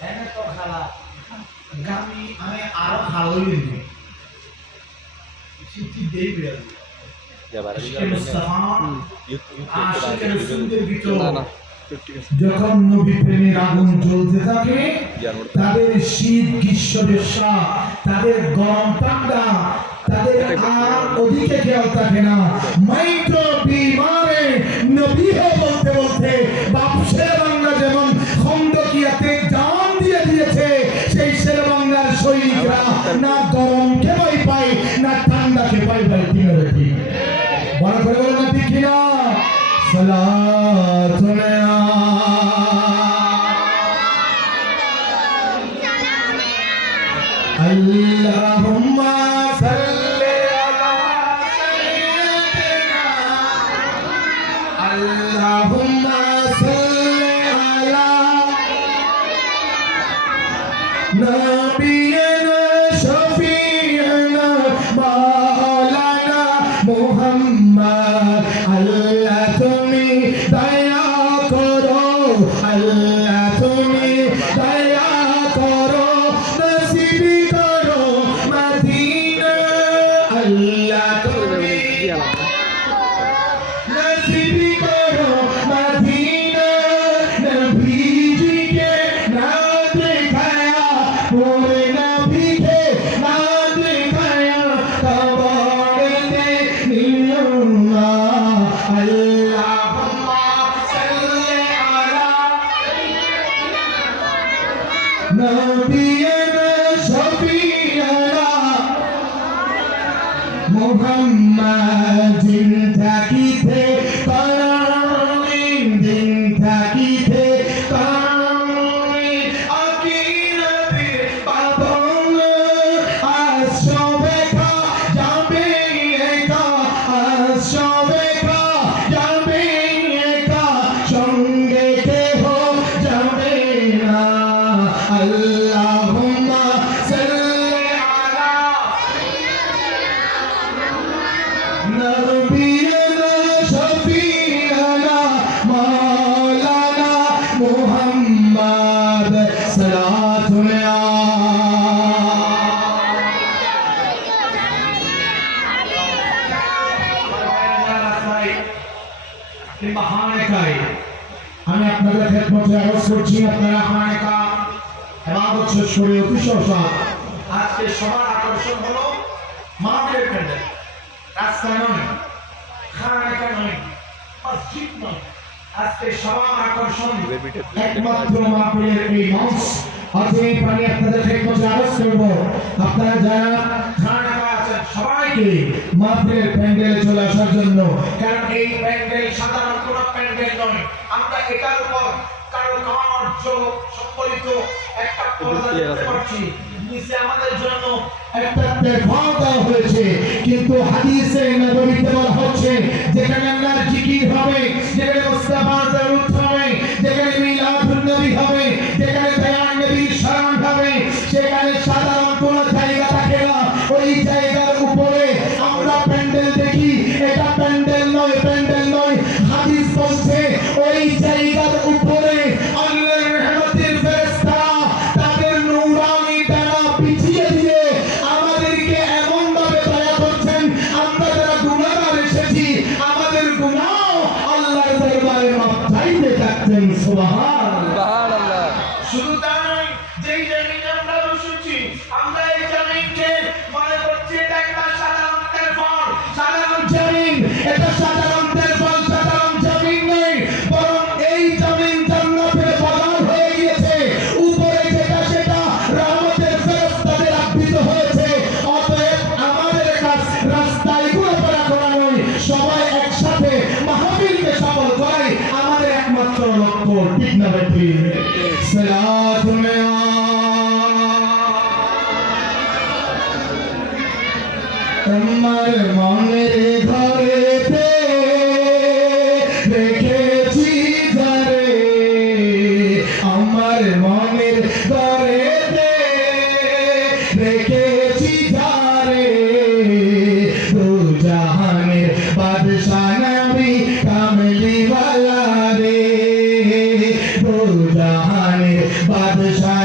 এনে তো খালা গামি আমি আরো খালোই দিই সিটি দেই বের যখন নবী প্রেমের আগুন জ্বলতে থাকে তাদের শীত গ্রীষ্ম বর্ষা তাদের গরম ঠান্ডা তাদের আর ওদিকে খেয়াল থাকে না মাইক্রো বিমানে নবী বলতে বলতে বাপসের বাংলা যেমন খন্দকিয়াতে জান দিয়ে দিয়েছে সেই শেরবাংলার সৈনিকরা না গরমকে ভয় পায় না ঠান্ডাকে ভয় পায় ঠিক বড় করে বলেন না ঠিক কিনা সালাতুন আল্লাহুম্মা সাল্লি আলা সাইয়্যিদিনা আল্লাহুম্মা সাল্লি আলা নবিয়িনা শফিয়িনা মাওলানা মুহাম্মদ আল্লাহ তুমি দয়া করো আল্লাহ তুমি দয়া করো নসিব করো মদিনা আল্লাহ তুমি নসিব করো মদিনা নবীজিকে না দেখায়া মোরে নবীকে না দেখায়া কবরেতে নিও না আল্লাহুম্মা সাল্লি আলা নবিয়িনা শফিয়িনা মুহাম্মাদিন থাকিতে কারামিন দিন থাকিতে কারামিন আকিরাতে পাবন আসবেকা যাবে একা আসবেকা যাবে একা সঙ্গে কেহ যাবে না আল্লাহুম্মা সাল্লি আলা নবিয়িনা শফিয়িনা মাওলানা মুহাম্মদ সাল্লাল্লাহু আমি আপনাদের খেদমতে আরজ করছি আপনারা হানেকা ইবাদত শেষ করে অতি সহসা আজকে সবার আকর্ষণ হলো মাহফিলের প্যান্ডেল রাস্তা নয় হানেকা নয় মসজিদ নয় আজকে সবার আকর্ষণ একমাত্র মাহফিলের এই মঞ্চ অতএব আমি আপনাদের খেদমতে আরজ করব আপনারা যারা হানেকা আছেন সবাইকে মাহফিলের প্যান্ডেলে চলে আসার জন্য কারণ এই প্যান্ডেল সাধারণ কোনো প্যান্ডেল নয় আমরা এটার উপর কারো কার্য সম্বলিত একটা পর্দা দেখতে পাচ্ছি নিচে আমাদের জন্য একটা প্ল্যাটফর্ম দেওয়া হয়েছে কিন্তু হাদিসে নববীতে বলা হচ্ছে যেখানে আল্লাহর জিকির হবে যেখানে মুস্তাফার দরুদ হবে যেখানে মিলাদুন নবী হবে যেখানে দয়ান নবীর শরণ হবে সেখানে সাধারণ কোনো জায়গা থাকে না ওই জায়গার উপরে আমরা প্যান্ডেল দেখি এটা প্যান্ডেল নয় হাদিস বলছে ওই জায়গার উপরে আল্লাহর রহমতের ফেরেশতারা তাদের নূরানি ডানা বিছিয়ে দিয়ে আমাদেরকে এমন ভাবে দয়া করছেন আমরা যারা গুনাহগার এসেছি আমাদের গুনাহ আল্লাহর দরবারে মাফ চাইতে থাকতেন সুবহানাল্লাহ শুধু তা নয় যেই জমিনে আমরা বসেছি আমরা এই জমিনকে মনে করছি এটা একটা সাধারণ প্ল্যাটফর্ম সাধারণ জমিন এটা সাধারণ প্ল্যাটফর্ম সাধারণ জমিন নেই বরং এই জমিন জান্নাতের বাগান হয়ে গিয়েছে উপরে যেটা সেটা রহমতের ফেরেশতাদের আবৃত হয়েছে অতএব আমাদের কাজ রাস্তায় ঘোরাফেরা করা নয় সবাই একসাথে মাহফিলকে সফল করাই আমাদের একমাত্র লক্ষ্য ঠিক না বেটি সালাতুন আমার মনের ঘরেতে রেখেছি যারে আমার মনের ঘরেতে রেখেছি যারে দু জাহানের বাদশা নবী কামলিওয়ালা রে দু জাহানের বাদশা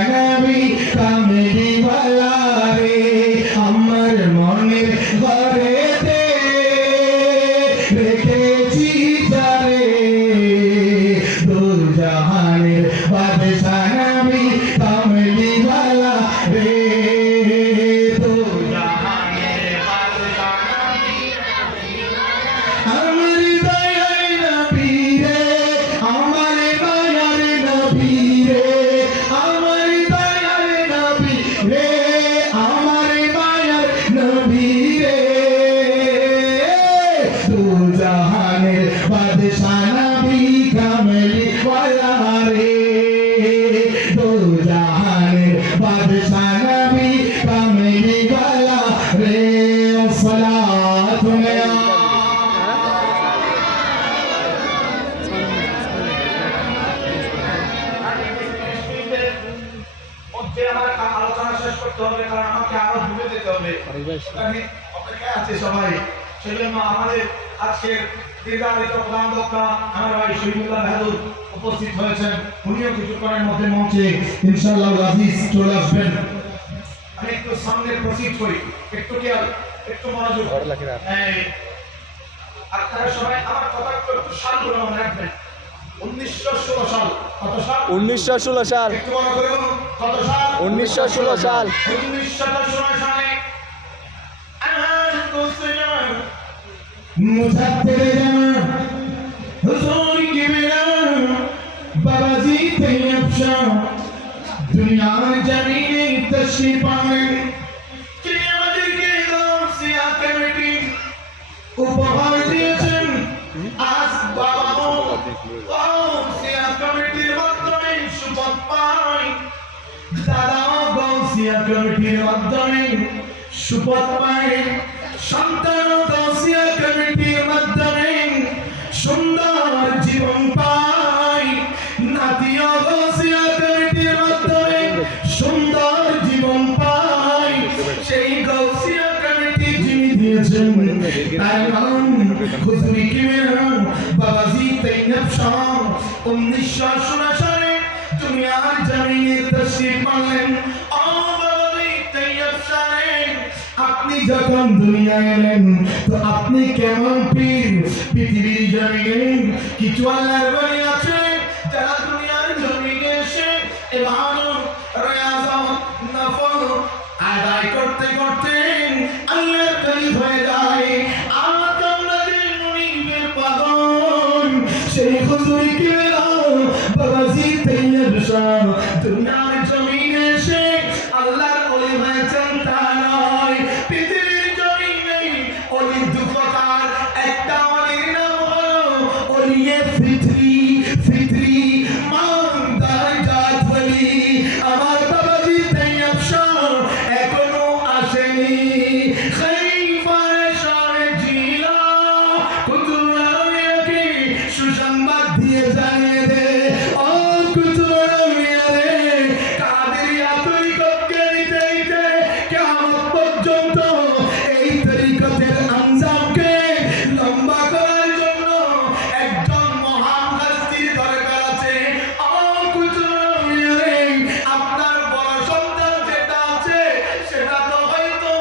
बादशाह नबी कमली वाला रे दो जहाনের बादशाह नबी আমার দয়ার নবী রে আমার দয়ার নবী রে আমার দয়ার নবী রে আমার মায়ার নবী রে দু জাহানের বাদশা নবী কামলি ওয়ালা রে দু জাহানের বাদশা নবী কামলি ওয়ালা রে সালাতু আলাইহি আলোচনা শেষ করতে হবে কারণ আমাকে আরো ঘুরে যেতে হবে আমি অপেক্ষায় আছি সবাই সেজন্য আমাদের আজকের দীর্ঘায়িত প্রধান বক্তা আমার ভাই শহীদুল্লাহ বাহাদুর উপস্থিত হয়েছেন উনিও কিছুক্ষণের মধ্যে মঞ্চে ইনশাআল্লাহ আজিজ চলে আসবেন আমি একটু সামনে প্রসিড করি একটু খেয়াল একটু মনোযোগ আপনারা সবাই আমার কথা একটু সালগুলো মনে রাখবেন 1916 সাল কত সাল 1916 সাল একটু মনে করে বলুন কত সাল 1916 সাল 1916 সালে আমার দোস্ত मुझे हुजूर की मेरा बाबा जी तैयब शाह दुनिया जमीने तशरीफ पाने कि আমাদের কে গৌসিয়া কমিটি উপহার দিয়েছেন আজ বাবা গৌসিয়া কমিটির মাধ্যমে সুপথ পাই দাদা গৌসিয়া কমিটির মাধ্যমে সুপথ পাই সন্তান গৌসিয়া কমিটির মাধ্যমে সুন্দর জীবন পাই নাতিও গৌসিয়া কমিটির মাধ্যমে সুন্দর জীবন পাই সেই গৌসিয়া কমিটি যিনি দিয়েছেন তার নাম হুজুর কিবরিয়া বাবাজি তৈয়ব শাহ 1916 সালে দুনিয়ার জমিনে তশরিফ আনলেন ও বাবাজি তৈয়ব শাহ আপনি যখন দুনিয়ায় এলেন তো আপনি কেমন পীর পৃথিবীর জমিনে কিছু আল্লাহর বলি আছে যারা দুনিয়ার জমিনে এসে ইবাদত রিয়াজত নফল আদায় করতে করতে আল্লাহর করিব হয়ে যায় আর আমাদের মুনিবের পাগল সেই হুজুর কিবরিয়া বাবাজি তৈয়ব শাহ দুনিয়ার জমিনে এসে আল্লাহর ওলি হয়েছেন তা নয় পৃথিবীর জমিনে ওলি দুপ্রকার একটা ওলির নাম হলো ওলিয়ে ফিতরি মানদার জাত ওলি আমার বাবাজি তৈয়ব শাহ এখনো আসেনি খলিফায়ে শাহ জিলা কুতুবুল্লাহকে সুসংবাদ দিয়ে জানিয়ে দে ও কুতুবুল্লাহ রে কাদেরিয়া তরিকতকে নিতে কিয়ামত পর্যন্ত এই তরিকতের আঞ্জামকে লম্বা করার জন্য একজন মহান হস্তির দরকার আছে ও কুতুবুল্লাহ রে আপনার বড় সন্তান যেটা আছে সেটা তো হয়তো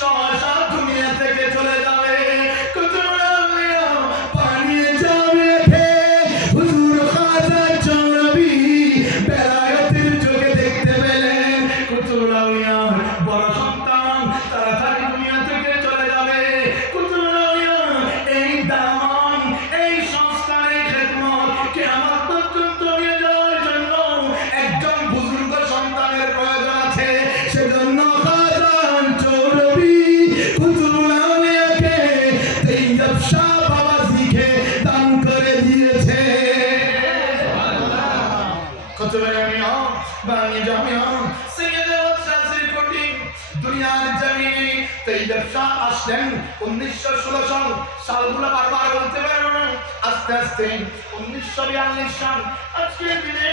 সহসা দুনিয়া থেকে চলে যাবে কুতুবুল্লাহ পানিয়ে যাবে হে হুজুর খাজা চৌরবি বেলায়েতের চোখে দেখতে পেলেন কুতুবুল্লাহ বড় সন্তান তাড়াতাড়ি দুনিয়া থেকে চলে যাবে কুতুবুল্লাহ এই দামান এই সংস্কারের খেদমত কিয়ামত পর্যন্ত নিয়ে যাওয়ার জন্য একজন বুজুর্গ সন্তানের প্রয়োজন আছে সেজন্য খাজা চৌরবি কুতুবুল্লাহকে তৈয়ব শাহ বাবাজিকে দান করে দিয়েছে কুতুবুল্লাহ বানি জামিয়া সৈয়দ শাহসির কোটি দুনিয়ার জমিনে তৈয়ব শাহ আসলেন 1916 সাল সালগুলো বারবার বলতে পারবো না আস্তে আস্তে 1942 সাল আজকের দিনে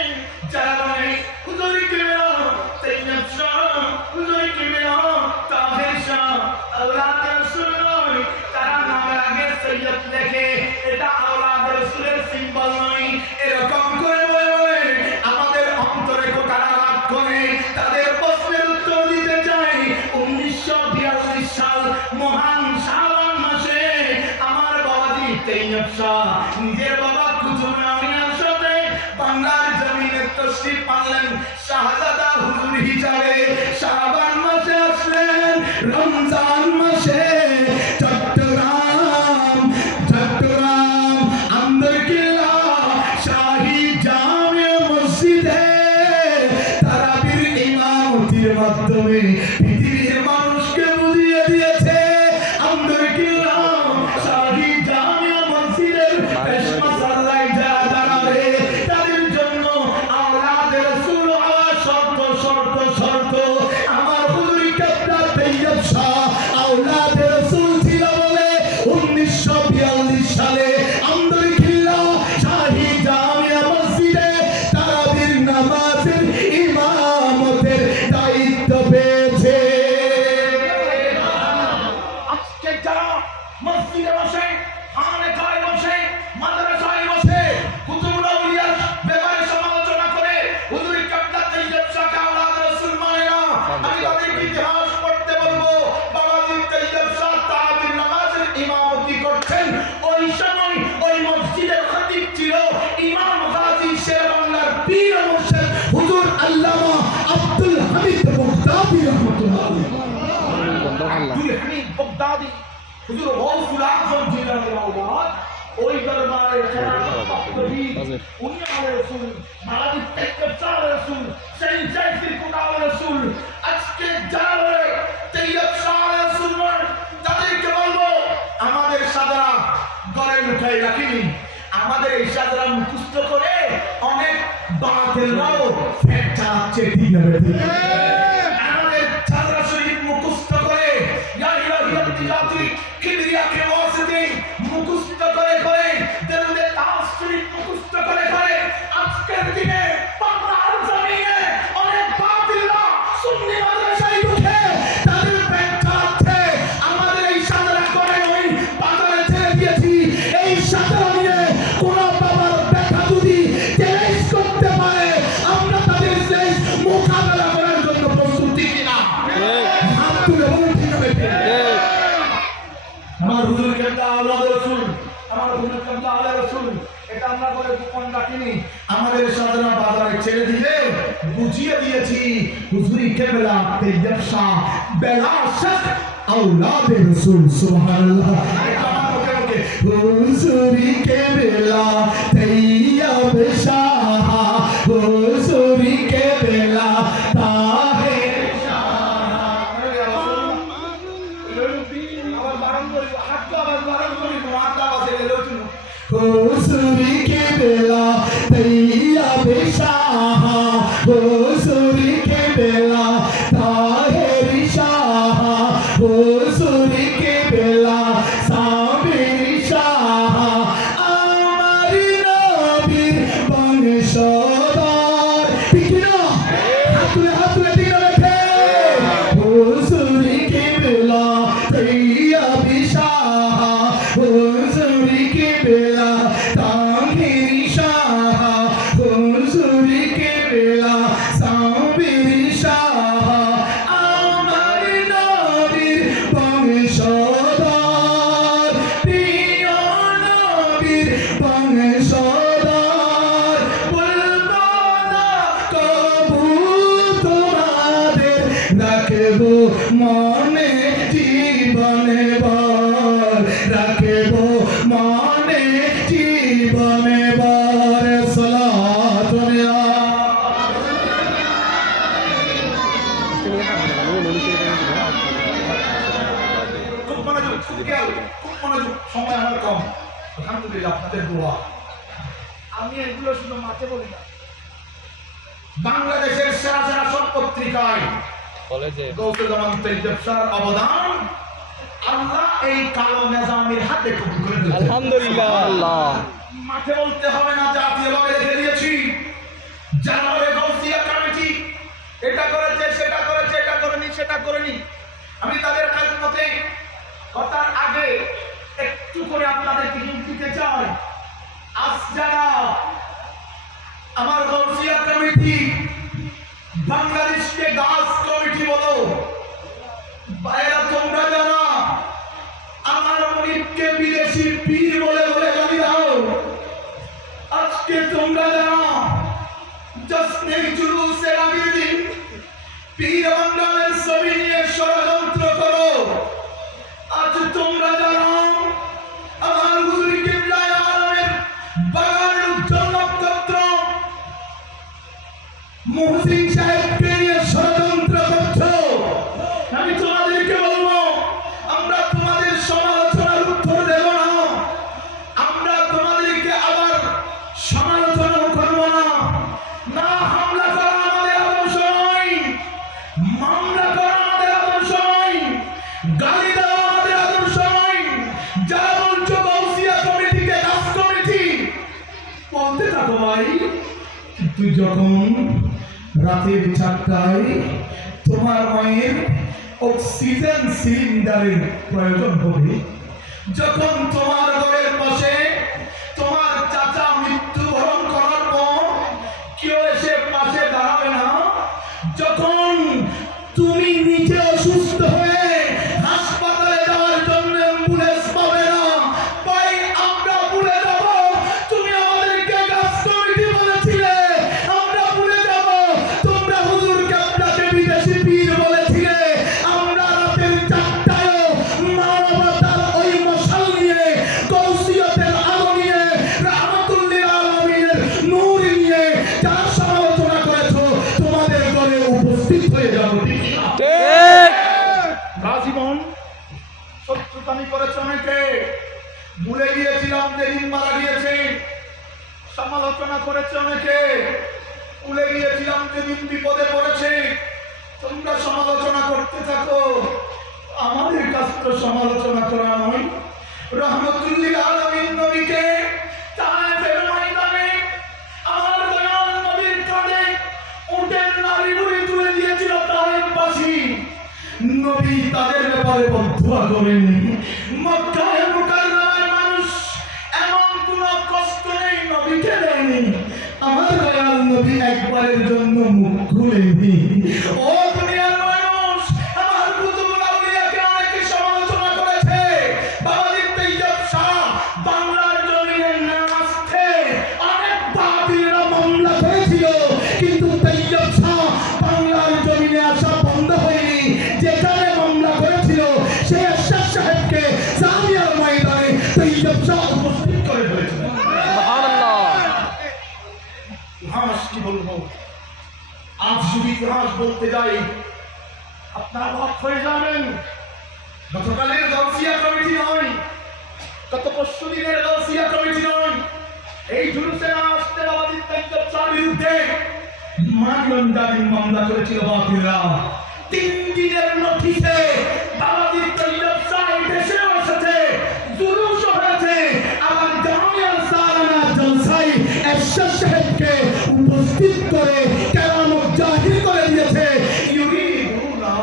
যারা বলে হুজুর কিবরিয়া তৈয়ব শাহ হুজুর কিবরিয়া তাহের শাহ আওলাদ রাসূল নয় তারা নামের আগে সৈয়দ লেখে এটা আওলাদ রাসূলের সিম্বল নয় এরকম করে বলে আমাদের অন্তরে কোটারাঘাত করে তাদের প্রশ্নের উত্তর দিতে চাই 1942 সাল মহান শাবান মাসে আমার বাবাজি তৈয়ব শাহ নিজের বাবা কুতুবুল্লাহর সাথে বাংলার জমিনে তশরিফ শাহজাদা হুজুর হিসাবে শাবান মাসে আসলেন, রমজান মাসে চট্টগ্রাম আন্দরকিল্লা শাহী জামে মসজিদে তারাবির ইমামতির মাধ্যমে পৃথিবীর মানুষকে বুঝিয়ে দিয়েছে আন্দরকিল্লা শাহী জামে মসজিদের পেশ মাসাল্লায় যারা দাঁড়াবে তাদের জন্য আওলাদে রাসূল হওয়া শর্ত। আমার হুজুর কেবলা তৈয়ব শাহ আওলাদে রাসূল ছিল বলে 1942 সালে আন্দরকিল্লা শাহী জামিয়া মসজিদে তারাবির নামাজের ইমামতের দায়িত্ব পেয়েছে। আজকে যারা মসজিদে বসে, খানকায় বসে, মাদ্রাসায় বসে কুতুবুল আউলিয়ার ব্যাপারে সমালোচনা করে হুজুর কেবলা তৈয়ব শাহ আওলাদে রাসূল মানে না, আমি তাদেরকে ইতিহাস পড়তে বলবো। বাবাজি তৈয়ব শাহ তারাবির নামাজের ইমামতি করতেন, ওই সময় ওই মসজিদের খতিব ছিল ইমাম গাজী শেরবাংলার পীর মুর্শিদ হুজুর আল্লামা আব্দুল হামিদ বগদাদি রাহমাতুল্লাহ আলাইহি। আব্দুল হামিদ বগদাদি হুজুর গৌসুল আযম জিলানী আওলাদ, ওই দরবারের উনি আলে রাসূল বাবাজি তৈয়ব শাহ রাসূল সেই জাইসির কোটাল রাসূল। আজকে যারা তৈয়ব শাহ রাসূল তাদেরকে বলবো আমাদের সাদরা গড়ে লুকাই রাখিনি, আমাদের এই সাদরা মুখস্থ করে অনেক বাতিলরাও ফেট চালাচ্ছে। ঠিক আছে, আমাদের সাদরা শরীফ মুখস্থ করে ইয়া ইলাহি জাতি কিবরিয়াকে ওয়াসিতে মুখস্থ করে দরুদে তাস শরীফ মুখস্থ করে আজকের দিনে বাংলার জমিনে অনেক বাতিলরা সুন্নি মাদ্রাসায় ঢুকে তাদের পেট চালাচ্ছে। আমাদের এই সাদরা করে ওই বাজারে ছেড়ে দিয়েছি। এই সাদরা নিয়ে কোন বাবার ব্যথা যদি চ্যালেঞ্জ করতে পারে আমরা তাদের সেই মোকাবেলা করার জন্য প্রস্তুতি কিনা হাত তুলে বলুন ঠিক আছে। আমার হুজুর কেবলা আওলাদ রাসূল, আমার হুজুর কেবলা আওলাদ রাসূল, এটা আমরা বলে গোপন রাখিনি। আমাদের সাদরা বাজারে ছেড়ে দিয়ে বুঝিয়ে দিয়েছি হুজুর কেবলা তৈয়ব শাহ বেলা শক আওলাদ রাসূল। সুবহানাল্লাহ। এটা আমার ওকে হুজুর কেবলা তৈয়ব শাহ, হুজুর কেবলা তাহের হুজুর কেবলা তৈয়ব শাহ, হুজুর কেবলা তাহের শাহ, হুজুর কেবলা সাবির শাহ, আমার নবীর বংশধর। ঠিক না? হাত তুলে ঠিক রেখে হুজুর কেবলা তৈয়ব শাহ, হুজুর কেবলা তাহের শাহ, হুজুর কেবলা সাবির শাহ, আমার নবীর বংশধর, প্রিয় নবীর বংশধর। বলবো না কবু তোমাদের, রাখবো মনে জীবনে ভর, রাখবো মনে জীবনে ভর। সালাত খুব মনোযোগ, সময় আমার কম। আলহামদুলিল্লাহ আপনাদের দোয়া। আমি এগুলো শুধু মাঠে বলি না, বাংলাদেশের সেরা সব পত্রিকায় গৌসুল জামান তৈয়ব শাহর অবদান আল্লাহ এই কালো নিজামের হাতে কবুল করে দিয়েছেন। আলহামদুলিল্লাহ। আল্লাহ মাঠে বলতে হবে না, জাতীয়ভাবে লিখে দিয়েছি। যারা বলে গৌসিয়া কমিটি এটা করেছে, সেটা করেছে, এটা করেনি, সেটা করেনি, আমি তাদের খেদমতে কথার আগে একটু করে আপনাদেরকে হিন্ট দিতে চাই। আজ যারা আমার গৌসিয়া কমিটি, বাংলাদেশকে গাছ কমিটি বলো, বাইরা তোমরা যারা আমার মনিবকে বিদেশি পীর বলে বলে গালি দাও, আজকে তোমরা যারা জশ্নে জুলুস জুলুসের আগের দিন পীর মন্ডলের ছবি নিয়ে ষড়যন্ত্র করো। আজ তোমরা জানো আমার হুজুর কিবলায়ে আলমের বাগানের উজ্জ্বল নক্ষত্র মুহসিন সাহেবকে নিয়ে ষড়যন্ত্র করছো। আমি তোমাদেরকে বলবো, আমরা তোমাদের সমালোচনার উত্তর দেব না, আমরা তোমাদেরকে আবার সমালোচনা করবো না। না, হামলা করা আমাদের আদর্শ নয়, মামলা করা আমাদের আদর্শ নয়, গালি দেওয়া আমাদের আদর্শ নয়। যারা বলছো গাউসিয়া কমিটিকে দাস কমিটি, বলতে থাকো ভাই। কিন্তু যখন রাতের 4টায় তোমার মায়ের অক্সিজেন সিলিন্ডারের প্রয়োজন হবে, যখন তোমার ঘরের পাশে তোমার চাচা মৃত্যুবরণ করার পর কেউ এসে পাশে দাঁড়াবে না, যখন তুমি নিজে অসুস্থ হয়ে হাসপাতালে যাওয়ার জন্য অ্যাম্বুলেন্স পাবে না, ভাই আমরা ভুলে যাব তুমি আমাদেরকে গাছ কমিটি বলেছিলে, আমরা ভুলে যাব তোমরা হুজুর কিবলাকে বিদেশি পীর বলেছিলে। আমরা রাতের 4টায়ও মানবতার ওই মশাল নিয়ে, গাউসিয়তের আলো নিয়ে, রাহমাতুল লিল আলামিনের নূর নিয়ে যারা সমালোচনা করেছো তোমাদের ঘরে উপস্থিত হয়ে যাবো। ঠিক না? ঠিক। রাজীবন শত্রুতামি করেছে অনেকে, ভুলে গিয়েছিলাম যেদিন মারা গিয়েছে। সমালোচনা করেছে অনেকে, ভুলে গিয়েছিলাম যেদিন বিপদে পড়েছে। তোমরা সমালোচনা করতে থাকো, আমাদের কাছ তো সমালোচনা করা নয়। রাহমাতুল লিল আলামিন নবীকে তায়েফের ময়দানে আমার দয়াল নবীর কাঁধে উটের নাড়ি ভুঁড়ি তুলে দিয়েছিল তায়েফবাসী। নবী তাদের ব্যাপারে বদদুয়া করেননি। মক্কায় মুকাররমার মানুষ এমন কোন কষ্ট নেই নবীকে দেয়নি। আমার দয়াল নবী একবারের জন্য মুখ খুলেনি। ও দুনিয়ার মানুষ, আমার কুতুবুল আউলিয়াকে অনেকে সমালোচনা করেছে। বাবাজি তৈয়ব শাহ বাংলার জমিনে নাচতে অনেক বাতিলরা মামলা করেছিল, কিন্তু তৈয়ব শাহ বাংলার জমিনে আসা বন্ধ হয়নি। যেখানে মামলা করেছিল সেই আশরাফ সাহেবকে জামিয়ার ময়দানে তৈয়ব শাহ উপস্থিত করে ফেলেছিল। সুবহানাল্লাহ। ইতিহাস কি বলবো, আজ যদি ইতিহাস বলতে যাই আপনারা অবাক হয়ে যাবেন। গতকালের গাউসিয়া কমিটি নয়, গত পরশু দিনের গাউসিয়া কমিটি নয়, এই জুলুসে না আসতে বাবাজি তৈয়ব শাহর বিরুদ্ধে মানি লন্ডারিং মামলা করেছিল বাতিলরা। 3 দিনের নোটিশে বাবাজি তৈয়ব শাহ দেশে এসেছে, জুলুস হয়েছে। আবার জামিয়া সালানা জলসায় আশরাফ সাহেবকে উপস্থিত করে কেরামত জাহির করে দিয়েছে। ইউরিদুনা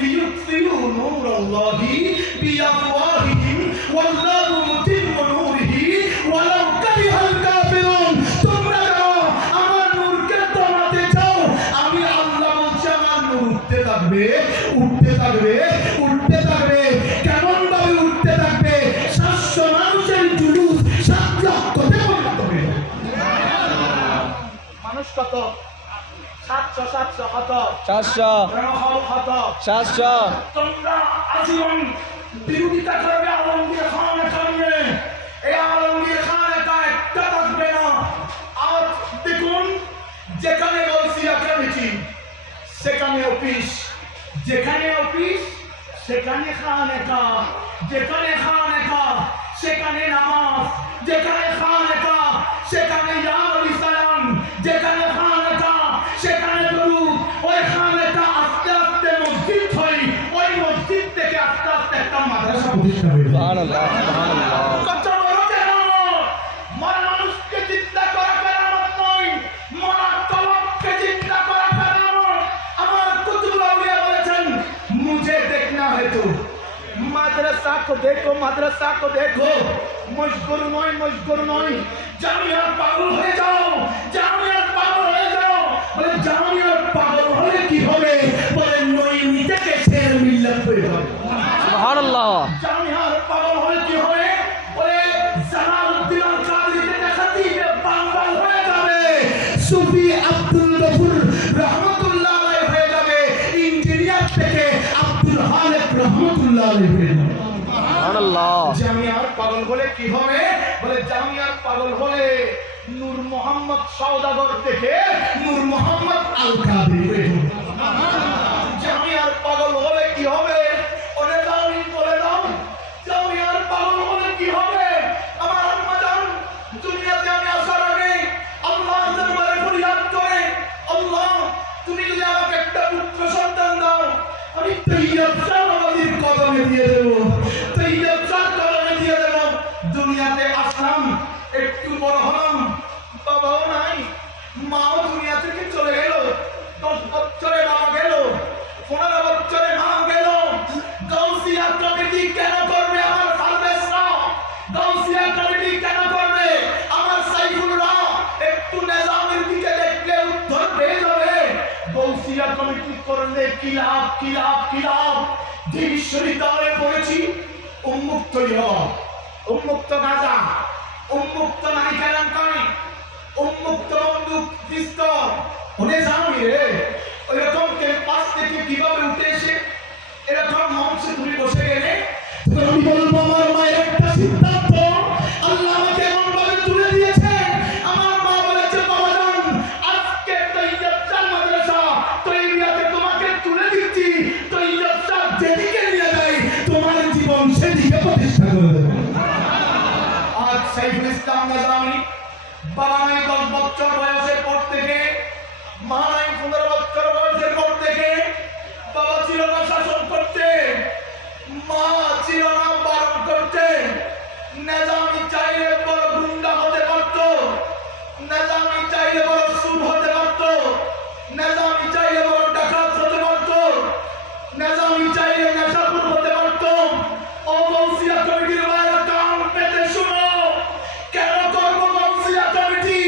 লিইউতফিউ নূরাল্লাহি বিআফওয়াহিহিম ওয়াল্লাহু মুতিম্মু নূরিহি ওয়ালাউ কারিহাল কাফিরুন। তোমরা যারা আমার নূরকে দমাতে চাও, আমি আল্লাহ বলছি আমার নূর উঠতে থাকবে, উঠতে থাকবে, উঠতে থাকবে। কেমন ভাবে উঠতে থাকবে? 700 মানুষের জুলুস 7 লক্ষতে পরিণত হবে। মানুষ কত? 700 কত? 400 জনবল কত? 700 তোমরা আজীবন বিরোধিতা করবে আলমগীর খানের সঙ্গে। এই আলমগীর খান একা একটা থাকবে না। আজ দেখুন, যেখানে গাউসিয়া কমিটি সেখানে অফিস, যেখানে অফিস সেখানে খানেকা, যেখানে খানেকা সেখানে নামাজ, যেখানে খানেকা সেখানে ইয়া আলী সালাম, যেখানে খানেকা সেখানে দুরূদ। ওই খানেকা আস্তে আস্তে মসজিদ হয়, ওই মসজিদ থেকে আস্তে আস্তে একটা মাদ্রাসা প্রতিষ্ঠা হয়ে যায়। সুবহানাল্লাহ। সুবহানাল্লাহ। কত বড় কেরামত! মরা মানুষকে চিন্তা করা কেরামত নয়, মরা কলবকে চিন্তা করা কেরামত। আমার কুতুবুল আউলিয়া বলেছেন, মুঝে দেখনা है तो মাদ্রাসা को देखो, মাদ্রাসা को देखो। মশগুর নয়, মশগুর নয়। জামিয়ার পাগল হয়ে যাও, জামিয়ার পাগল হয়ে যাও। বলে জামিয়ার পাগল হলে কি হবে? বলে নই নিজেকে শের মিল্লাত হয়ে যাবে। সুবহানাল্লাহ। জামিয়ার পাগল হলে কি হবে? বলে জালালউদ্দিন আল কাদরি থেকে খাতিবে বাঙ্গাল হয়ে যাবে। সুফি আব্দুল গফুর সুবহানাল্লাহ। জামিয়ার পাগল হলে কি হবে? বলে জামিয়ার পাগল হলে নূর মোহাম্মদ সওদাগর থেকে নূর মোহাম্মদ আল কাদের। জামিয়ার পাগল হলে কি হবে? ওরে দামি বলে দাও, জামিয়ার পাগল হলে কি হবে? আমার আম্মা জান দুনিয়াতে আমি আসার আগে আল্লাহর দরবারে ফরিয়াদ করে, আল্লাহ তুমি যদি আমাকে একটা পুত্র সন্তান দাও, আমি তৈয়ব শাহ বাবাজির কদমে দিয়ে দেব, তৈয়ব শাহ কদমে দিয়ে দেব। দুনিয়াতে আসলাম, একটু বড় হলাম, বাবাও নাই, মাও দুনিয়া থেকে চলে গেল। 10 বছরে বাবা গেল, 15 বছরে মা গেল। গাউসিয়া কমিটি কেন করবে আমার ফারবেসরা? গাউসিয়া কমিটি কেন করবে আমার সাইফুল্লাহ? একটু নিজামের দিকে দেখলে উত্তর পেয়ে যাবে। গাউসিয়া কমিটি করলে কি লাভ, কি লাভ, কি লাভ? যে বিশ্ববিদ্যালয়ে পড়েছি, উন্মুক্ত হওয়া, উন্মুক্ত গাঁজা, উন্মুক্ত নারী কেলেঙ্কারি, উন্মুক্ত বন্দুক পিস্তল, ওনে জানি রে ওইরকম ক্যাম্পাস থেকে কিভাবে উঠে এসে এরকম মঞ্চে তুমি বসে গেলে আমি বলবো আমার মায়ের একটা সিদ্ধান্ত আল্লাহ আমাকে এমন ভাবে তুলে দিয়েছে। আমার মা বলেছে বাবাজান আজকে তৈয়ব শাহ মাদ্রাসা তৈরিয়াতে তোমাকে তুলে দিচ্ছি, তৈয়ব শাহ যেদিকে নিয়ে যায় তোমার জীবন সেদিকে প্রতিষ্ঠা করে দেবে। আজ সাইফুল ইসলাম নিজামী বাবা নাই 10 বছর বয়সের পর থেকে, মা নাই 15 বছর বয়সের পর থেকে। বাবা ছিল না শাসন করতে, মা ছিল না বারণ করতে। নিজামী চাইলে বড় গুন্ডা হতে পারত, নিজামী চাইলে বড় সুর হতে পারত, নিজামী চাইলে বড় ডাকাত হতে পারত, নিজামী চাইলে নেশাখোর হতে পারত। ও গাউসিয়া কমিটির বাইরে কান পেতে শুনো, কেন করবো গাউসিয়া কমিটি?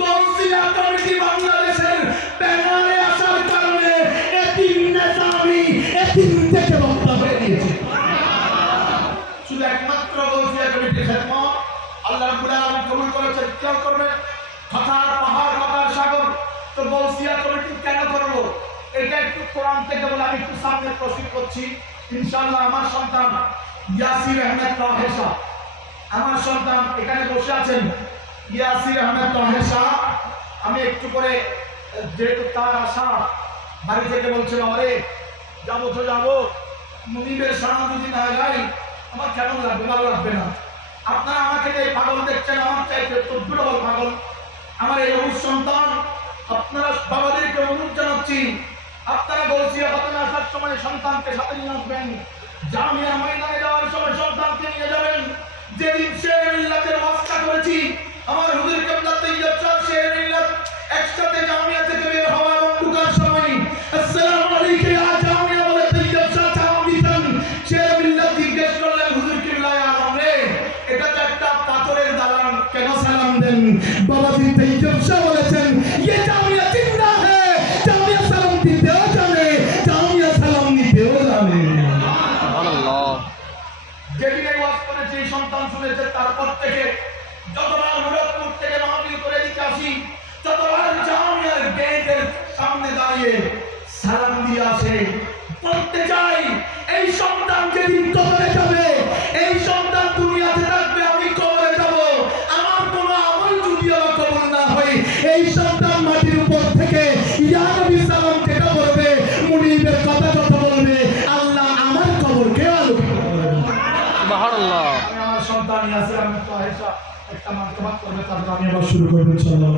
গাউসিয়া কমিটি বাংলাদেশের ব্যানারে আসার কারণে এতিম নিজামী এতিম থেকে বক্তা হয়ে গিয়েছে। শুধু একমাত্র গাউসিয়া কমিটির খেদমত আল্লাহ রাব্বুল আলামিন কবুল করেছেন। কেউ করবেন কথার পাহাড়, কথার সাগর। তো গাউসিয়া কমিটি কেন করবো? এটা একটু কোরআন থেকে বলে আমি একটু সামনে প্রশ্ন করছি। ইনশাআল্লাহ আমার সন্তান ইয়াসির আহমেদ তাহেসা, আমার সন্তান এখানে বসে আছেন ইয়াসির আহমেদ তাহেসা। আমি একটু করে যেহেতু তার আশা বাড়ি থেকে বলছে বাবারে যাবো তো যাবো, মুনিবের সানা যদি না গাই আমার কেমন লাগবে? ভালো লাগবে না। আপনারা আমাকে যে পাগল দেখছেন, আমার চাইতে চোদ্দ ডবল পাগল আমার এই অবুজ সন্তান। আপনারা বাবাদেরকে অনুরোধ জানাচ্ছি, আপনারা গাউসিয়া ফাতেমা আসার সময় সন্তানকে সাথে নিয়ে আসবেন, জামিয়া ময়দানে যাওয়ার সময় সন্তানকে নিয়ে যাবেন। যেদিন শেরে মিল্লাতের ওয়াস্তা করেছি, আমার হুজুর কিবলা তৈয়ব শাহ শেরে মিল্লাত একসাথে জামিয়া থেকে বের হওয়া এবং ঢোকার সময় আসসালামু আলাইকুম ইয়া জামিয়া বলে তৈয়ব শাহ সালাম দিতেন। শেরে মিল্লাত জিজ্ঞেস করলেন হুজুর কিবলা আলম রে, এটা তো একটা পাথরের দালান, কেন সালাম দেন? বাবাজি তৈয়ব শাহ বলেছেন ये জামিয়া জিন্দা है, জামিয়া সালাম দিতেও জানে, জামিয়া সালাম নিতেও জানে। সুবহানাল্লাহ। যেদিন এই ওয়াজ করেছি সন্তান শুনেছে, তারপর থেকে যতবার মুরাদপুর থেকে মাহফিল করে দিতে আসি, ততবার জামিয়ার গেটের সামনে দাঁড়িয়ে সালাম দিয়ে আসে। বলতে চাই এই সন্তান যেদিন কবরে যাবে, এই সন্তান দুনিয়াতে থাকবে, আমি কবরে যাব, আমার কোনো আমল যদি আমার কবুল না হয়, এই সন্তান মাটির উপর থেকে ইয়া নবী সালাম যেটা বলবে, মুনিবের কথা বলবে, আল্লাহ আমার কবরকে আলোকিত করবে। সুবহানাল্লাহ। আমার সন্তান ইয়াসির আহমেদ তাহেসা একটা মান্তবাদ করবে, তারপর আমি আবার শুরু করবো ইনশাআল্লাহ।